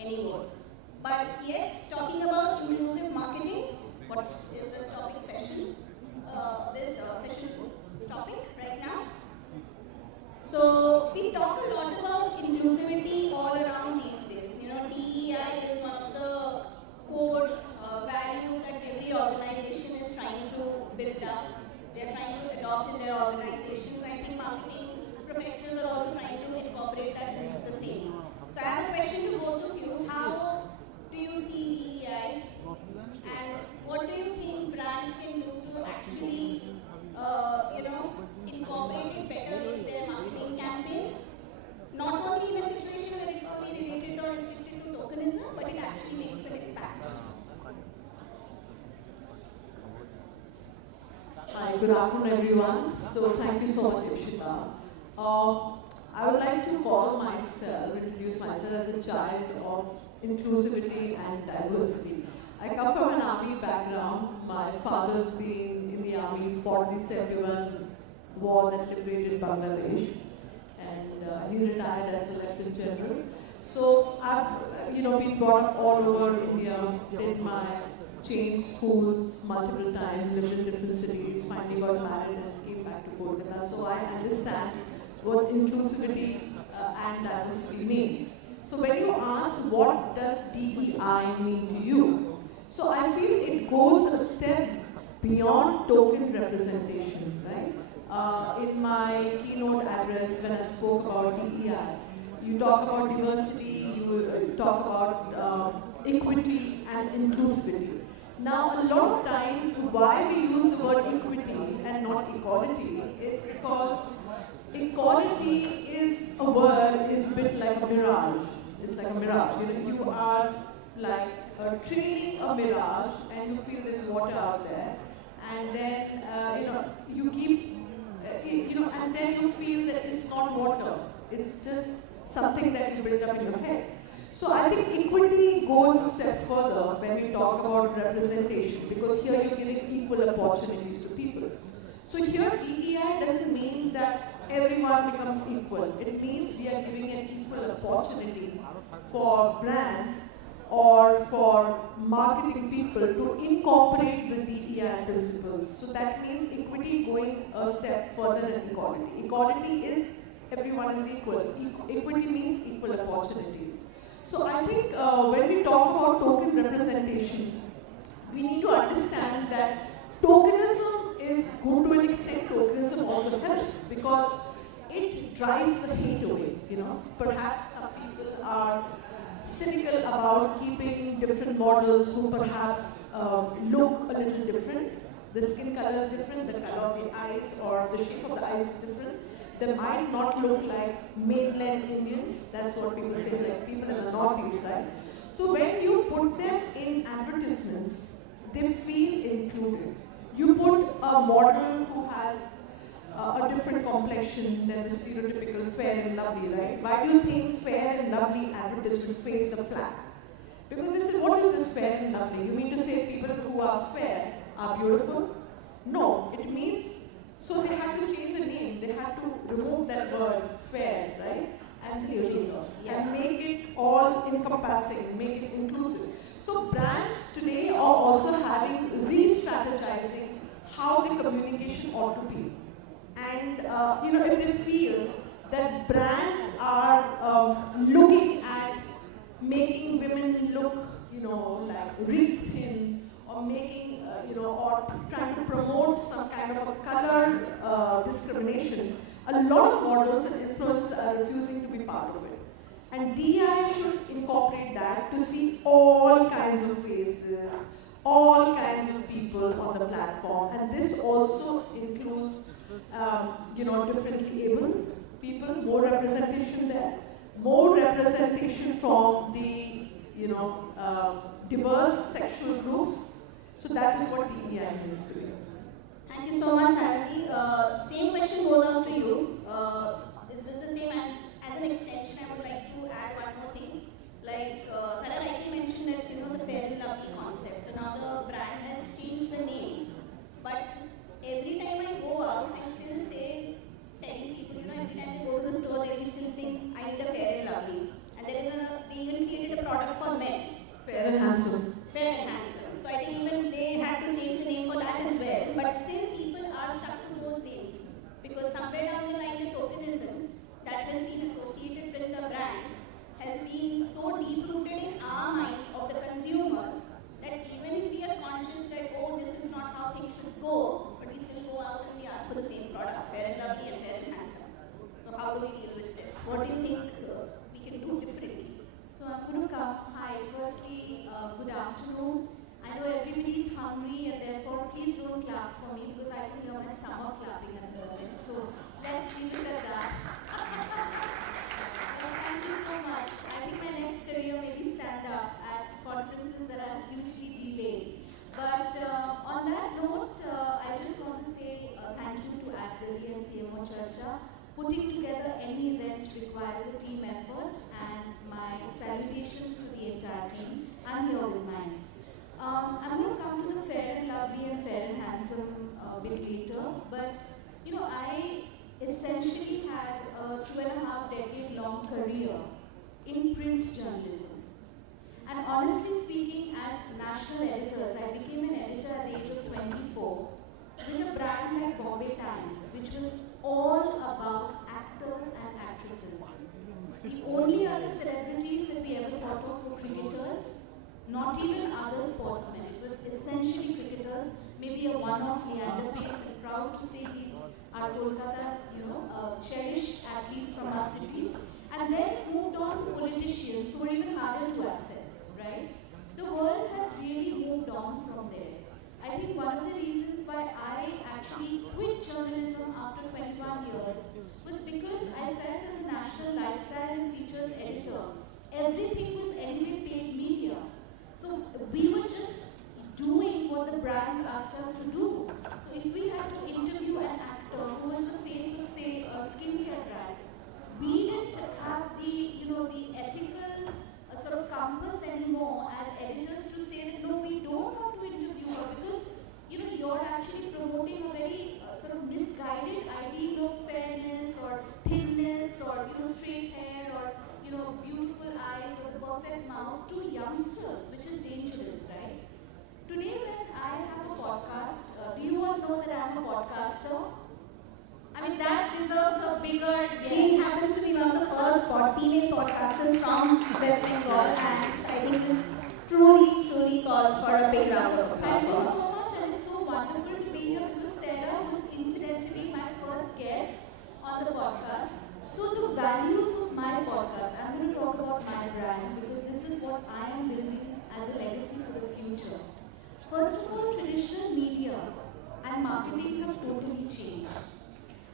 anymore. But yes, talking about inclusive marketing, what is the topic session? This session topic right now. So we talk a lot about inclusivity all around these days. DEI is one of the core values that every organization is trying to build up. They're trying to adopt in their organizations. I think marketing professionals are also trying to incorporate that in the same. So I have a question to both of you. How do you see DEI? And what do you think brands can do to actually, incorporate it better in their marketing campaigns? Not only in a situation where it's only related or restricted to tokenism, but it actually makes an impact. Hi, good afternoon everyone. So thank you so much, Ipshita. I would like to introduce myself as a child of inclusivity and diversity. I come from an army background. My father's been in the army, fought the 71 war that liberated Bangladesh, and he retired as a lieutenant general. So I've been brought up all over India, changed schools multiple times, lived in different cities, finally got married and came back to Kolkata. So I understand what inclusivity and diversity means. So when you ask what does DEI mean to you, so I feel it goes a step beyond token representation, right? In my keynote address when I spoke about DEI, you talk about diversity, you talk about equity and inclusivity. Now, a lot of times, why we use the word equity and not equality is because equality is a word, is a bit like a mirage. It's like a mirage. You are like trailing a mirage, and you feel there's water out there, and then you keep, and then you feel that it's not water. It's just something that you build up in your head. So I think equity goes a step further when we talk about representation, because here you're giving equal opportunities to people. So here DEI doesn't mean that everyone becomes equal. It means we are giving an equal opportunity for brands or for marketing people to incorporate the DEI principles. So that means equity going a step further than equality. Equality is everyone is equal. Equity means equal opportunities. So I think when we talk about token representation, we need to understand that tokenism is good to an extent. Tokenism also helps because it drives the hate away. Perhaps some people are cynical about keeping different models who perhaps look a little different. The skin color is different, the color of the eyes or the shape of the eyes is different. They might not look like mainland Indians. That's what people say, like people in the Northeast, right? So when you put them in advertisements, they feel included. You put a model who has a different complexion than the stereotypical fair and lovely, right? Why do you think fair and lovely advertisement face the flag? Because they say, what is this fair and lovely? You mean to say people who are fair are beautiful? No, it means, so they had to change the name. They had to remove that word fair, right? And make it all encompassing, make it inclusive. So brands today are also having re-strategizing how the communication ought to be. And if they feel that brands are looking at making women look, like ripped thin, or making, or trying to promote some kind of a color discrimination, a lot of models and influencers are refusing to be part of it. And DI should incorporate that to see all kinds of faces, all kinds of people on the platform. And this also includes, differently abled people, more representation there, more representation from the, diverse sexual groups. So that is what DEI means to me. Thank you so much, Saira. Same question goes out to you. Is this the same? And as an extension, I would like to add one more thing. Like Saira rightly mentioned that the fair and lovely concept. So now the brand has changed the name, but every time I go out, I still say, telling people, every time they go to the store, they'll be still saying, I need a fair and lovely. And they even created a product differently. So I'm going to come. Hi, firstly, good afternoon. I know everybody's hungry and therefore please don't clap for me because I can hear my stomach clapping at the moment. So let's leave it at that. Thank you so much. I think my next career may be stand up at conferences that are hugely delayed. But on that note, I just want to say thank you to Adgully and CMOs Charcha. Putting together any event requires a team effort, and my salutations to the entire team. I'm here with mine. I'm going to come to the fair and lovely and fair and handsome a bit later, but you know, I essentially had a 2.5-decade long career in print journalism. And honestly speaking, as national editors, I became an editor at the age of 24 with a brand like Bombay Times, which was all about actors and actresses. The only other celebrities that we ever thought of were cricketers, not even other sportsmen. It was essentially cricketers, maybe a one-off Leander Pace, and proud to say he's our Kolkata's, cherished athlete from our city. And then moved on to politicians who were even harder to access, right? The world has really moved on from there. I think one of the reasons why I actually quit journalism after 21 years was because I felt as a national lifestyle and features editor, everything was anyway paid media. So we were just doing what the brands asked us to do. So if we had to interview an actor who was the face of, say, a skincare brand, we didn't have the ethical sort of compass anymore as editors to say that no, we don't want to interview her because you're actually promoting a very sort of misguided ideal of fairness or thinness or straight hair or beautiful eyes or the perfect mouth to youngsters, which is dangerous, right? Today when I have a podcast, do you all know that I'm a podcaster? I mean, that deserves a bigger yes. She happens to be one of the first female podcasters from West Bengal, and I think this truly calls for a big round of applause. Thank you so much, and it's so wonderful to be here because Saira was incidentally my first guest on the podcast. So the values of my podcast, I'm going to talk about my brand because this is what I am building as a legacy for the future. First of all, traditional media and marketing have totally changed.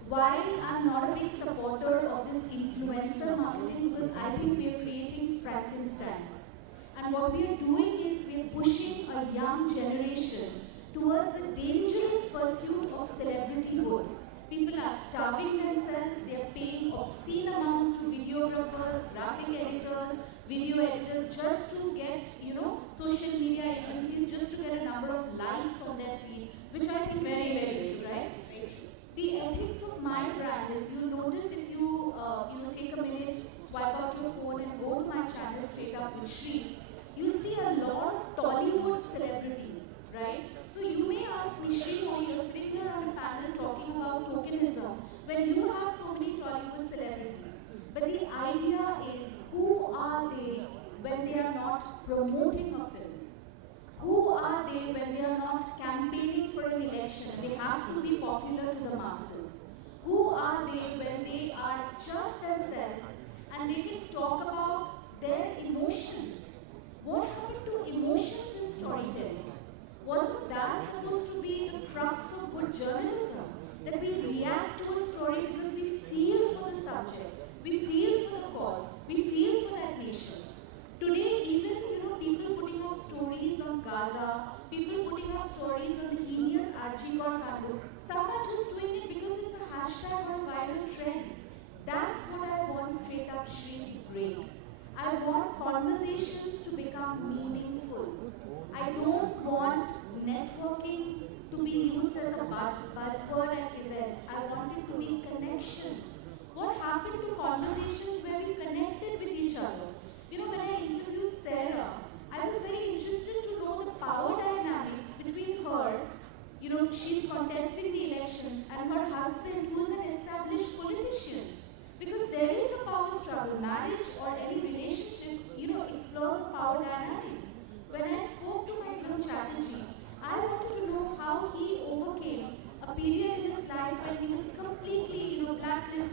While I'm not a big supporter of this influencer marketing because I think we are creating Frankensteins. And what we are doing is we are pushing a young generation towards a dangerous pursuit of celebrityhood. People are starving themselves, they are paying obscene amounts to videographers, graphic editors, video editors just to get, social media agencies just to get a number of likes on their feed, which I think very dangerous, right? The ethics of my brand is you'll notice if you take a minute, swipe out your phone and go to my channel straight up with Shree, you'll see a lot of Tollywood celebrities, right? So you may ask me, Sreemoyee, you're sitting here on a panel talking about tokenism when you have so many Tollywood celebrities. But the idea is, who are they when they are not promoting a film? Who are they when they are not campaigning for an election? They have to be popular to the masses. Who are they when they are just themselves and they can talk about their emotions? What happened to emotions in storytelling? Wasn't that supposed to be the crux of good journalism? That we react to a story because we feel for the subject, we feel for the cause, we feel for that nation. Today, even people putting out stories on Gaza, people putting out stories on the heinous Kundu, some are just doing it because it's a hashtag or a viral trend. That's what I want straight up Shree to break. I want conversations to become meaningful. I don't want networking to be used as a buzzword at events. I want it to be connections. What happened to conversations where we connected with each other? When I interviewed Saira, I was very interested to know the power dynamics between her, she's contesting the elections, and her husband, who is an established politician. Because there is a power struggle. Marriage or any relationship, explores the power dynamic. When I spoke to my Guru Chatterjee, I wanted to know how he overcame a period in his life when he was completely, blacklisted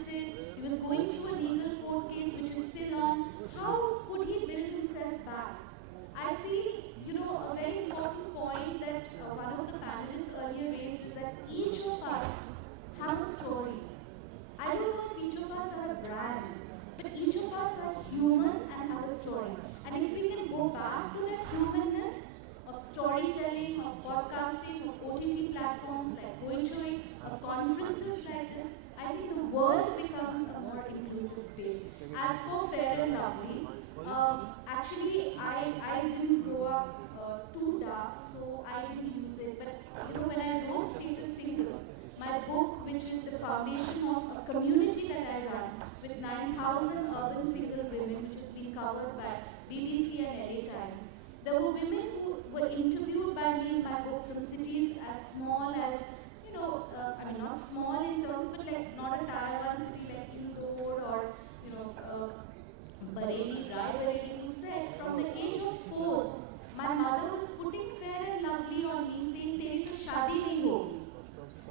As for fair and lovely, actually I didn't grow up too dark, so I didn't use it. But when I wrote Status Single, my book, which is the foundation of a community that I run with 9,000 urban single women, which has been covered by BBC and LA Times. There were women who were interviewed by me in my book from cities as small as, not small in terms, but like not a tier 1 city like Indore or, Bareilly, Raebareli, who said from the age of 4, my mother was putting fair and lovely on me, saying, "Teri to shadi nahi hogi."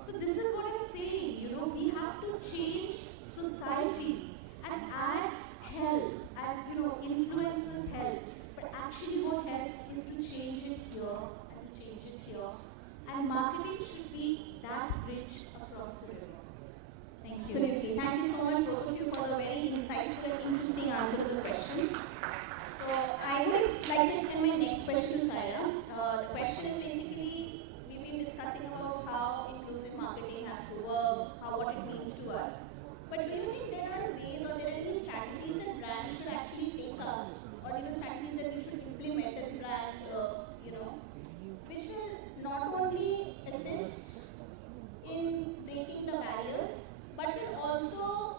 So this is what I'm saying, we have to change society, and ads help, and influencers help. But actually what helps is to change it here and to change it here. And marketing should be that bridge across the river. Thank you. Absolutely. Thank you so much, both of you, for the very insightful and interesting answer to the question. So I would like to extend my next question to Saira. The question is basically, we've been discussing about how inclusive marketing has to work, what it means to us. But do you think there are ways or there are any strategies that brands should actually take up, or strategies that we should implement as brands, which will not only assist in breaking the barriers, but will also,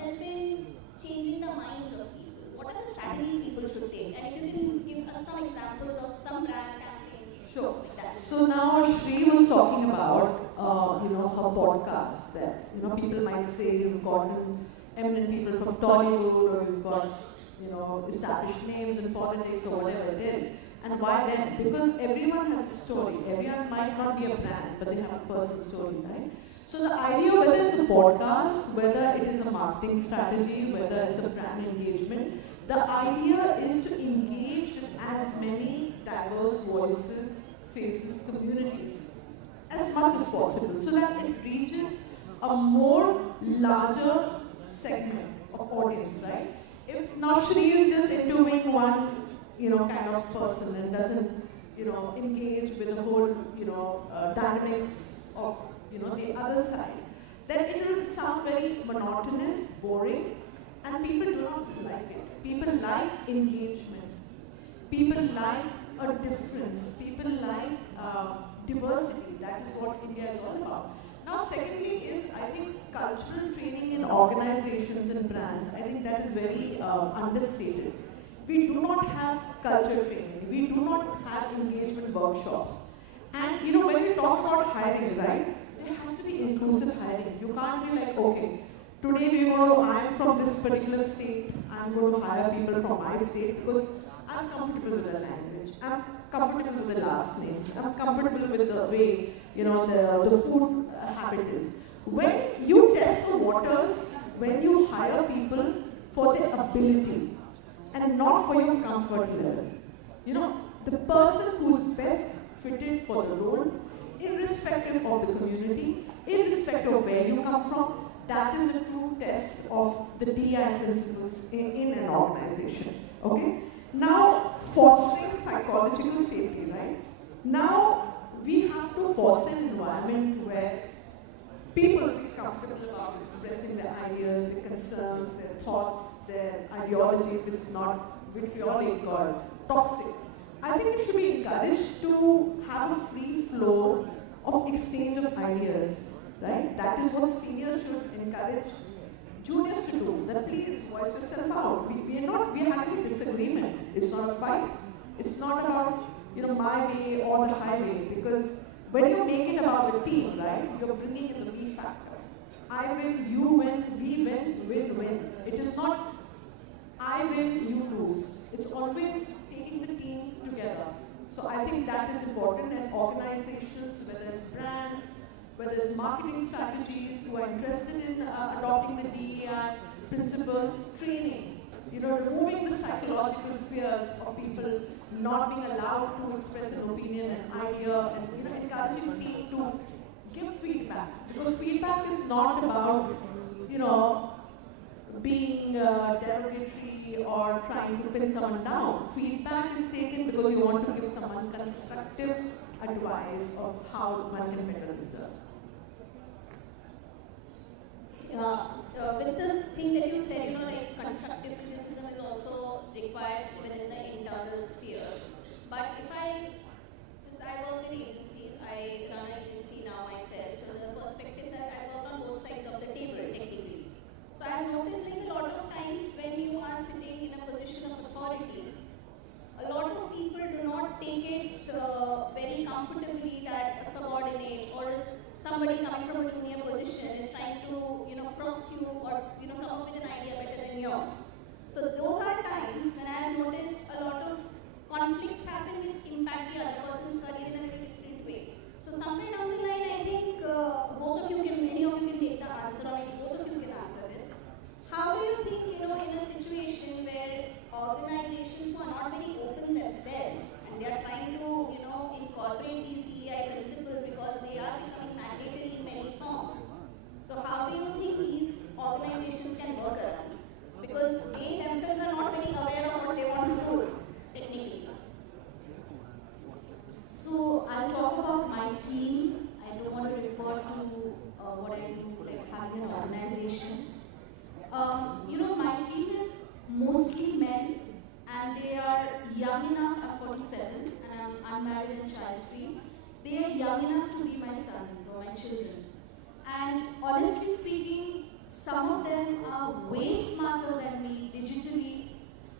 help in changing the minds of people? What are the strategies people should take? And if you can give us some examples of some brand campaigns. Sure. So now Shree was talking about, her podcast that, people might say you've gotten eminent people from Tollywood, or you've got, established names in politics or whatever it is. And why then? Because everyone has a story. Everyone might not be a brand, but they have a personal story, right? So the idea, whether it's a podcast, whether it is a marketing strategy, whether it's a brand engagement, the idea is to engage with as many diverse voices, faces, communities as much as possible, so that it reaches a more larger segment of audience, right? If now Shri is just interviewing one, kind of person and doesn't, engage with the whole, dynamics of, the other side, then it will sound very monotonous, boring, and people do not like it. People like engagement. People like a difference. People like diversity. That is what India is all about. Now, secondly is, I think, cultural training in organizations and brands. I think that is very understated. We do not have culture training. We do not have engagement workshops. And, when we talk about hiring, right, there has to be inclusive hiring. You can't be like, okay, today I'm from this particular state, I'm going to hire people from my state because I'm comfortable with the language, I'm comfortable with the last names, I'm comfortable with the way, the food habit is. When you test the waters, when you hire people for their ability and not for your comfort level, the person who's best fitted for the role, irrespective of the community, irrespective of where you come from, that is the true test of the DI principles in an organization. Okay? Now, fostering psychological safety, right? Now, we have to foster an environment where people feel comfortable about expressing their ideas, their concerns, their thoughts, their ideology, if it's not vitriolic or toxic. I think it should be encouraged to have a free flow of exchange of ideas, right? That is what seniors should encourage juniors to do, that please voice yourself out. We are having a disagreement. It's not a fight. It's not about, my way or the highway, because when you make it about the team, right, you're bringing in the we factor. I win, you win, we win, win. It is not I win, you lose. It's always taking the team together. So I think that is important, and organizations, whether it's brands, whether it's marketing strategies who are interested in adopting the DEI principles, training, removing the psychological fears of people not being allowed to express an opinion and idea, and encouraging people to give feedback. Because feedback is not about, being derogatory or trying to pin someone down. Feedback is taken because you want to give someone constructive advice of how one can better themselves. with the thing that you said, like constructive criticism is also required even in the internal spheres. But since I work in agencies, I run an agency now myself, so the perspective that I work on both sides of the table technically. So I've noticed like a lot of times when you are sitting in a position of authority, a lot of people do not take it very comfortably that a subordinate or somebody coming from a junior position is trying to, cross you or, come up with an idea better than yours. So those are times when I have noticed a lot of conflicts happen which impact the other person's career in a very different way. So somewhere down the line, I think both of you can, any of you can take the answer or maybe both of you can answer this. How do you think, in a situation where organizations who are not very open themselves and they are trying to, incorporate these DEI principles because they are becoming mandatory in many forms. So how do you think these organizations can work around? Because they themselves are not very aware of what they want to do technically. So I'll talk about my team. I don't want to refer to what I do, like having an organization. My team is mostly men, and they are young enough. I'm 47, and I'm unmarried and child-free. They are young enough to be my sons or my children. And honestly speaking, some of them are way smarter than me digitally,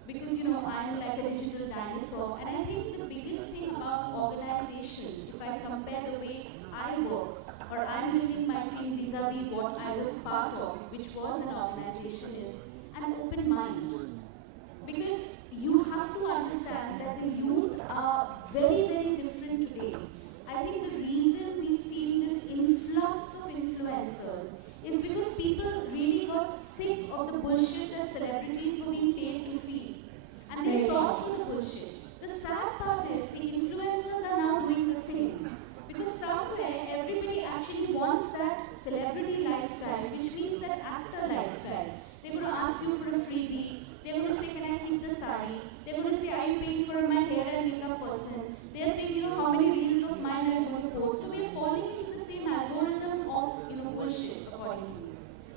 because I'm like a digital dinosaur. And I think the biggest thing about organizations, if I compare the way I work or I'm building my team vis-a-vis what I was part of, which was an organization, is an open mind. Because you have to understand that the youth are very, very different today. I think the reason we've seen this influx of influencers is because people really got sick of the bullshit that celebrities were being paid to feed. And they saw through the bullshit. The sad part is the influencers are now doing the same. Because somewhere everybody actually wants that celebrity lifestyle, which means that actor lifestyle. They're going to ask you for a freebie. They're going to say, can I keep the sari? They're going to say, are you paying for my hair and makeup person? They're saying, how many reels of mine are you going to post? So we're falling into the same algorithm of, bullshit, according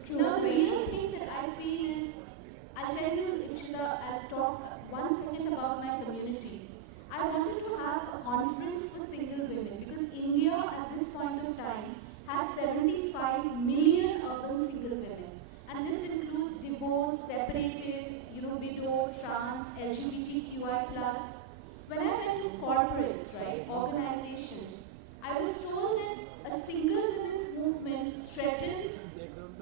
to you. Now, the real thing that I feel is, I'll tell you, Ipshita, I'll talk 1 second about my community. I wanted to have a conference for single women because India at this point of time has 75 million urban single women. And this includes divorced, separated, widow, trans, LGBTQI+. When I went to corporates, organizations, I was told that a single women's movement threatens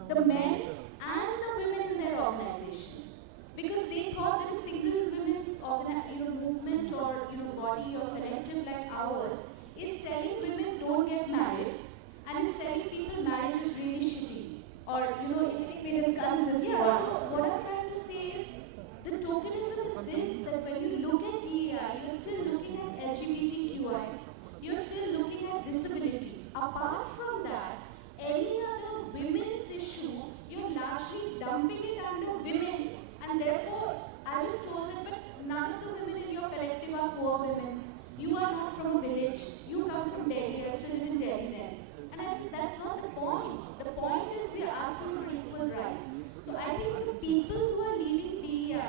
the men and the women in their organization. Because they thought that a single women's movement or body or collective like ours is telling women don't get married and is telling people marriage is really shitty. Or it's we discussed this. Yeah, so what I'm trying to say is the tokenism is this, that when you look at DEI, you're still looking at LGBTQI, you're still looking at disability. Apart from that, any other women's issue, you're largely dumping it under women, and therefore I was told that but none of the women in your collective are poor women. You are not from a village, you come from Delhi, I still live in Delhi then. And I said, that's not the point. The point is we are asking for equal rights. So I think the people who are leading DEI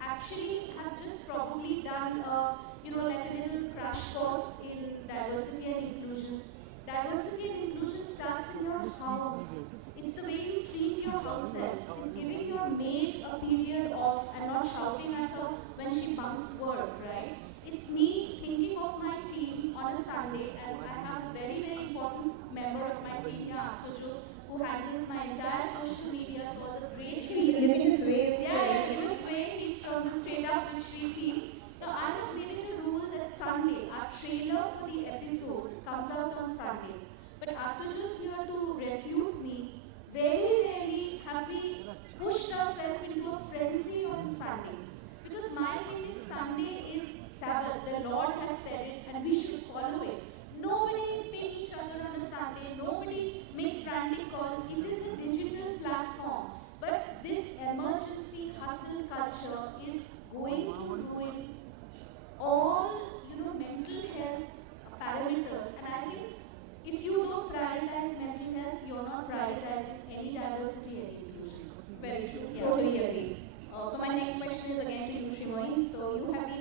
actually have just probably done like a little crash course in diversity and inclusion. Diversity and inclusion starts in your house. It's the way you treat your house elves. It's giving your maid a period off and not shouting at her when she bunks work, right? It's me thinking of my team on a Sunday, and I have a very, very important member of my team here, Atojo, who handles my entire social media, so all the great reels. Yeah, he was swaying. He's from the Straight Up Street team. Now, I have made it a rule that Sunday, our trailer for the episode comes out on Sunday. But Atojo's here to refute me. Very rarely have we pushed ourselves into a frenzy on Sunday. Because my thing is Sunday is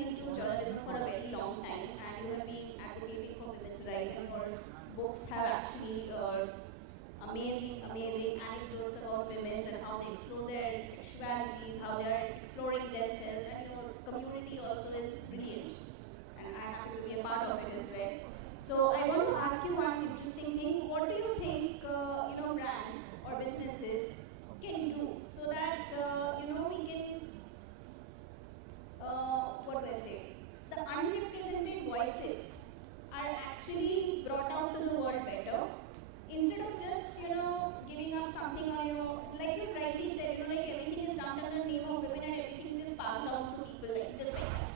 into journalism for a very long time, and you have been advocating for women's rights, and your books have actually amazing anecdotes about women and how they explore their sexualities, how they are exploring themselves, and your community also is brilliant. And I happen to be a part of it as well. So I want to ask you one interesting thing. What do you think brands or businesses can do so that we can what do I say? The unrepresented voices are actually brought out to the world better instead of just giving up something or like you rightly said like everything is done in the name of women and everything is passed on to people like just like that.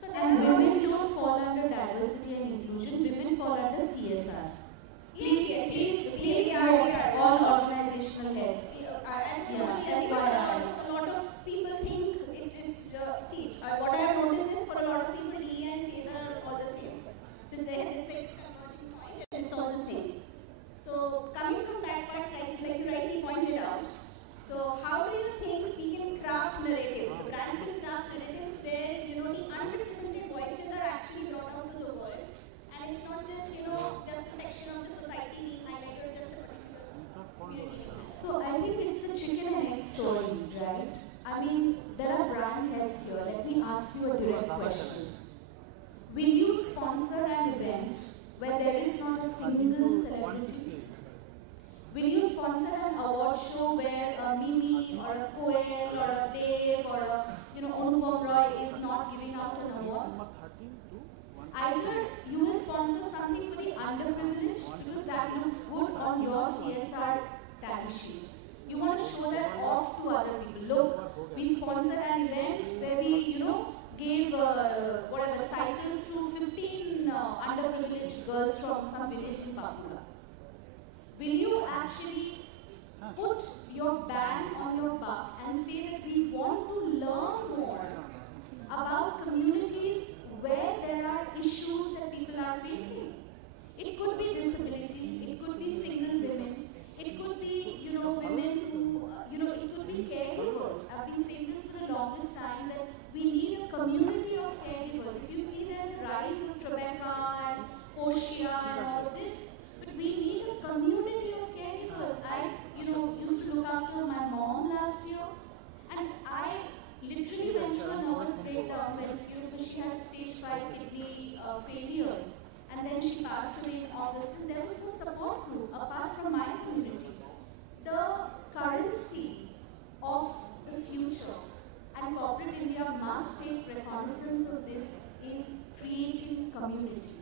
So And women don't fall under diversity and inclusion, women fall under CSR. Please note all organizational heads. A lot of people think it's what I have noticed is for a lot of people DEI and CSR are all the same. So it's like converging point and it's all the same. So coming from that part, like you rightly pointed out, so how do you think we can craft narratives? Brands can craft narratives where the unrepresented voices are actually brought out to the world, and it's not just just a section of the society being highlighted, just a particular community. So I think it's a chicken and egg story, right? I mean, there are brand heads here. Let me ask you a direct question. Will you sponsor an event where there is not a single celebrity? Will you sponsor an award show where a Mimi or a Koel or a Dev or a Anupam Roy is not giving out an award? Either you will sponsor something for the underprivileged because that looks good on your CSR tally sheet. You want to show that off to other people. Look, we sponsor an event where we, gave cycles to 15 underprivileged girls from some village in Papua. Will you actually put your band on your buck and say that we want to learn more about communities where there are issues that people are facing? It could be disability, it could be single women, it could be, women who, it could be caregivers. I've been saying this for the longest time that we need a community of caregivers. If you see there's a rise of Tribeca and Oshia and all of this, but we need a community of caregivers. I, used to look after my mom last year, and I literally went through a nervous breakdown when, because she had stage 5 kidney failure. And then she passed away in August, and there was no support group apart from my community. The currency of the future, and corporate India must take reconnaissance of this, is creating community.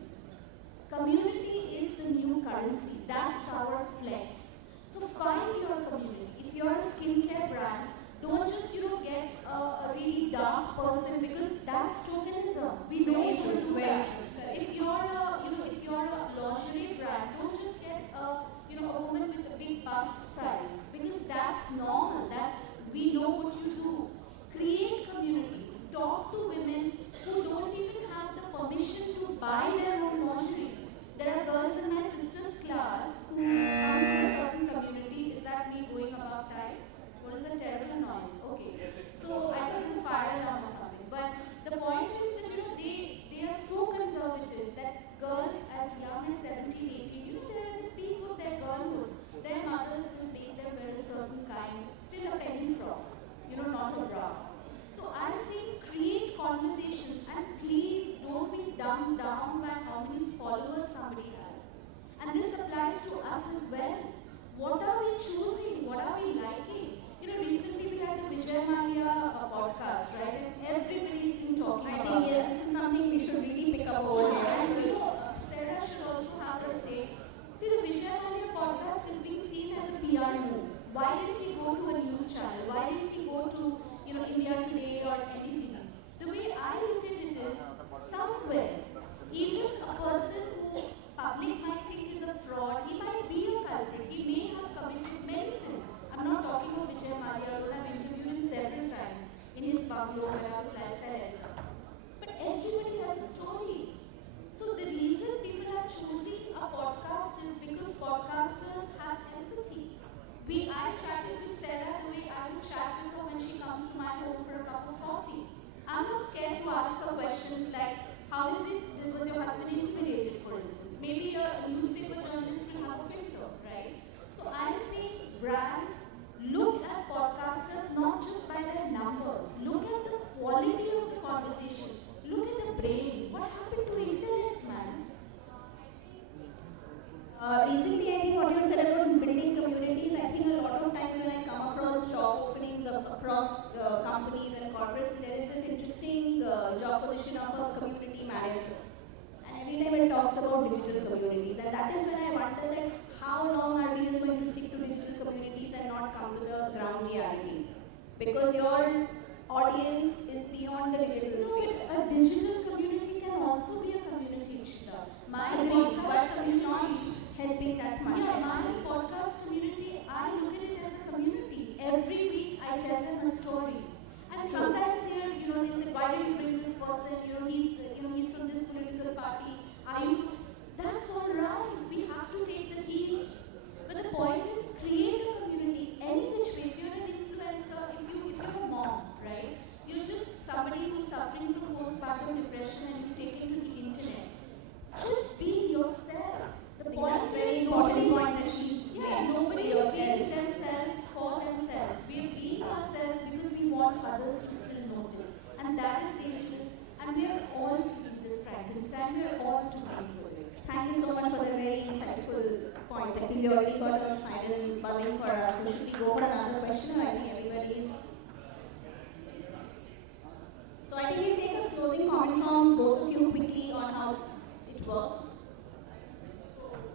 Community is the new currency. That's our flex. So find your community. If you're a skincare brand, don't just get a really dark person because that's tokenism. We know you should do that. If you're a lingerie brand, don't just get a woman with a big bust size because that's normal. We know what you do. Create communities. Talk to women who don't even have the permission to buy their own lingerie. There are girls in my sister's class who come from a certain community. Is that me going above time? What is that terrible noise? Okay. So I think it's a fire alarm or something. But the point is that position of a community manager. And every time it talks about digital communities. And that is when I wonder that how long are we just going to stick to digital communities and not come to the ground reality? Because your audience is beyond the digital space. A digital community can also be a community, Ipshita. My Agreed, podcast but it's not helping that much. Yeah, my podcast community, I look at it as a community. Every week I tell them a story. And sometimes they say, why did you bring this person? He's from this political party. That's all right. We have to take the heat. But the point is, create a community. Any which way, if you're an influencer, if you're a mom, right? You're just somebody who's suffering from postpartum depression and you've taken to the internet. Just be yourself. The point That's is, very important point that she made. nobody Be is yourself. being themselves for themselves. We are being ourselves because we want others to still notice. And that is dangerous. And we are all feeling this Frankenstein. We are all to blame for this. Thank you so much for the very insightful point. I think we already got a siren buzzing for us. So should we go for another question? I think everybody is. So I think we'll take a closing comment from both of you quickly on how it works.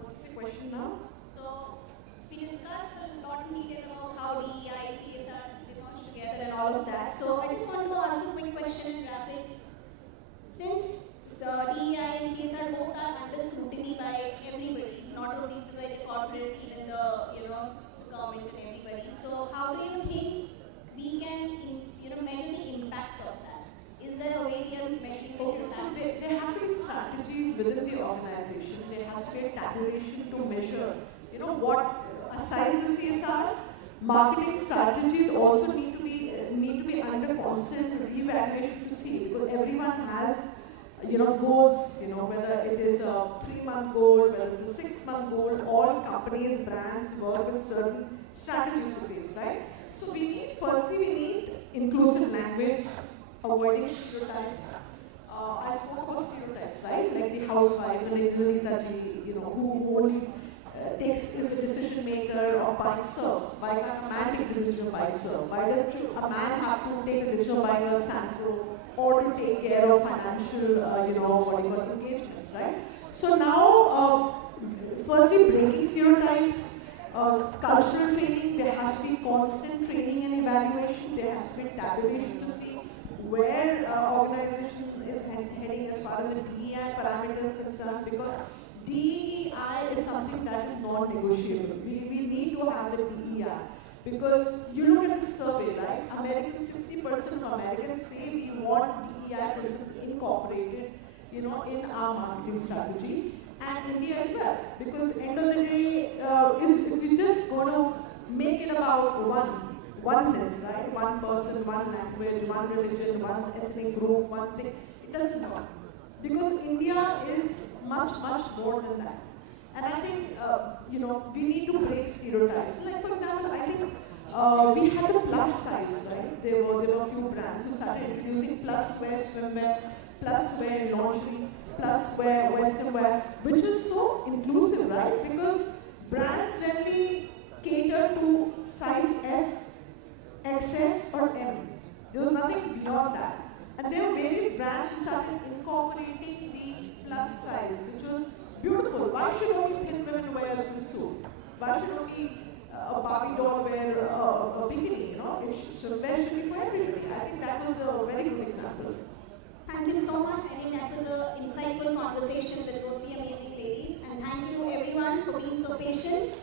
What's the question now? So we discussed a lot in detail about how DEI, CSR belongs together and all of that. So I just want to ask a quick question and wrap it. Since DEI and CSR both are under scrutiny by everybody, not only by the corporates, even the government and everybody. So how do you think we can measure the impact of that? Is there a way we are measuring the impact? So there have been strategies within the organization. There has to be a tabulation to measure, what aside the CSR, marketing strategies also need to be under constant reevaluation to see, because everyone has goals, whether it is a 3-month goal, whether it's a 6-month goal, all companies, brands work with certain strategies to base, right? So firstly we need inclusive language, avoiding stereotypes. I spoke about stereotypes, right? Like the housewife and the who only takes is a decision maker or bike serve. Why can't a man take the decision of bike serve? Why does a man have to take a decision of buying a Sandro or to take care of financial, engagements, right? So now, firstly, breaking stereotypes, cultural training, there has to be constant training and evaluation, there has to be tabulation to see where organization is heading as far as the DEI parameter is concerned, because DEI is something that is non-negotiable. We need to have the DEI. Because you look at the survey, right? 60% of Americans say we want DEI principles incorporated, in our marketing strategy, and India as well. Because end of the day, if we just going to make it about oneness, right? One person, one language, one religion, one ethnic group, one thing, it doesn't work. Because India is much, much more than that. And I think, we need to break stereotypes. Like, for example, I think we had a plus size, right? There were a few brands who started introducing plus wear swimwear, plus wear lingerie, plus wear western wear, which is so inclusive, right? Because brands generally cater to size S, XS, or M. There was nothing beyond that. And there were various brands who started incorporating the plus size, which was beautiful. Why should only thin women wear a swimsuit? Why should only a Barbie doll wear a bikini? Swimwear should be for everybody. I think that was a very good example. Thank you so much. I think that was an insightful conversation with both the amazing ladies. And thank you everyone for being so patient.